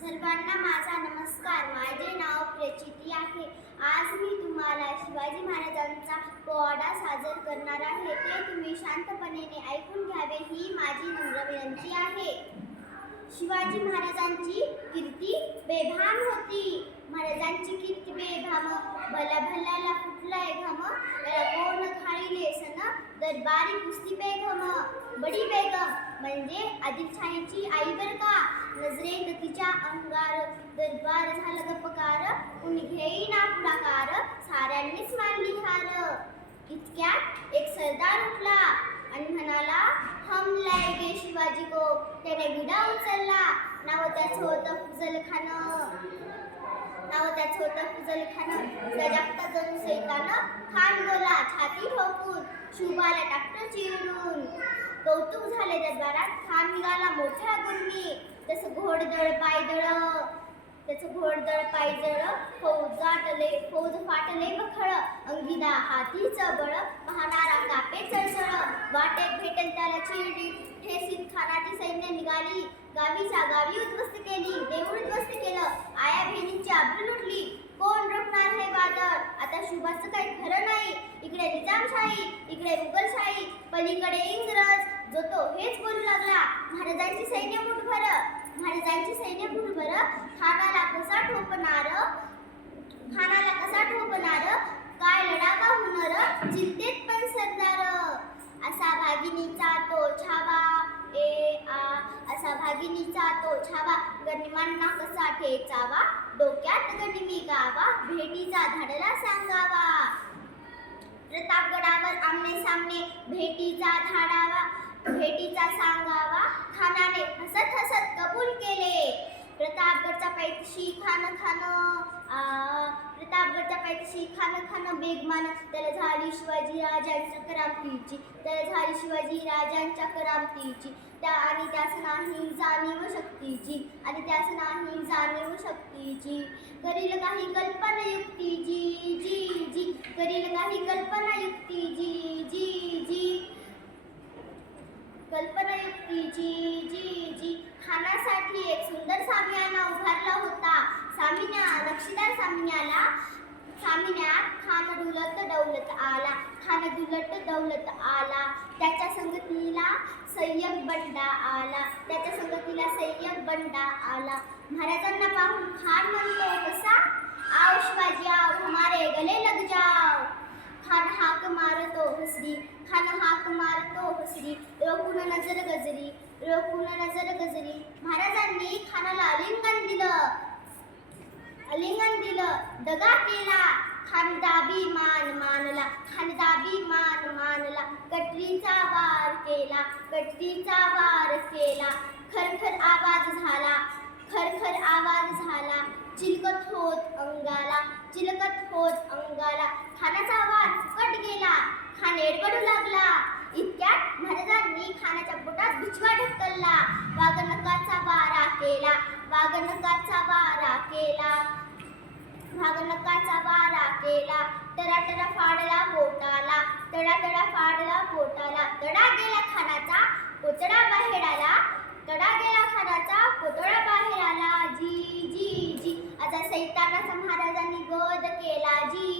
सर्वांना माझा नमस्कार. माझे नाव प्रचिती आहे. आज मी तुम्हाला शिवाजी महाराजांचा पोवाडा सादर करणार आहे. ते तुम्ही शांतपणे ऐकून घ्यावे ही माझी नम्र विनंती आहे. शिवाजी महाराजांची कीर्ती बेभान होती. महाराजांची कीर्ती बेभाम, भला भल्याला फुटलाय घम, त्याला कोण घाळीले सन, दरबारी कुस्ती बेगम, बडी बेगम म्हणजे आदिलशाहीची आई बर का. नजरेत तिच्या अंगार दरबार झाला गपकार, कुणी घेईना पुढाकार, साऱ्यांनीच मानली हार. इतक्यात एक सरदार उठला आणि म्हणाला, हम लायगे शिवाजी को. त्याने विडा उचलला. नाव त्याचं होतं फुजल खान. सजागता जणू सैतानं. खान बोला छाती ठोकून, शुभाला टाकतं चिरून. कौतुक झाले दरबारात. खान निघाला मोठ्या गुरमी. त्याचं घोडदळ पायदळ, फौज फाटले बखळ, अंगिदा हातीचं बळ, पाहणारा कापे चळचळ. वाटेत भेटेल त्याला चिरडी ठेसीत खानाची सैन्य निघाली. गावीच्या गावी उद्ध्वस्त केली, देऊळ उद्ध्वस्त केलं, आया बहिणींची आबरू लुटली. कोण रोखणार हे वादळ? आता शुभाचं काही खरं नाही. इकडे निजामशाही, इकडे मुघलशाही, पलीकडे इंग्रज. जो तो हेच बोलू लागला, महाराजांची सैन्य मुठभर. खानाला कसा ठोपणार, काय लढावा होणार, चिंतेत पण सरदार. असा भागिनीचा तो छावा, गनिमांना कसा ठेचावा, डोक्यात गनिमी गावा, भेटीचा धाडला सांगावा. प्रतापगडावर आमने सामने भेटीचा सांगावा, खानाने हसत हसत कबूल केले. प्रतापगडच्या पायथ्याशी खान बेगमान. त्याला झाली शिवाजी राजांच्या करामतीची, आणि त्यास नाही जाणीव शक्तीची. करील काही कल्पना युक्तीची. खानासाठी एक सुंदर सामियाना उभारला होता. नक्षीदार सामिन्यात खान दुलत दौलत आला. त्याच्या संगतीला सय्यद बंडा आला. महाराजांना पाहून खान म्हणतो कसा, आओ शिवाजी आओ, हमारे गले लग जाओ. खान हाक मारतो हसरी, रोखून नजर गजरी. महाराजांनी खानाला आलिंगन दिलं. दगा केला. खानदाबी मान मानला. कटरीचा वार केला. खरखर आवाज झाला. चिलकत होत अंगाला. खानाचा आवाज फुकट गेला. खान एडबडू लागला. इतक्यात महाराजांनी खानाच्या पोटात बिछवा ढकलला. वाघनकाचा वारा केला. टराटरा फाडला पोटाला. तडा गेला खानाचा पोतडा बाहेर आला. जी. आता सैतानाचा महाराजांनी गोद केला. जी.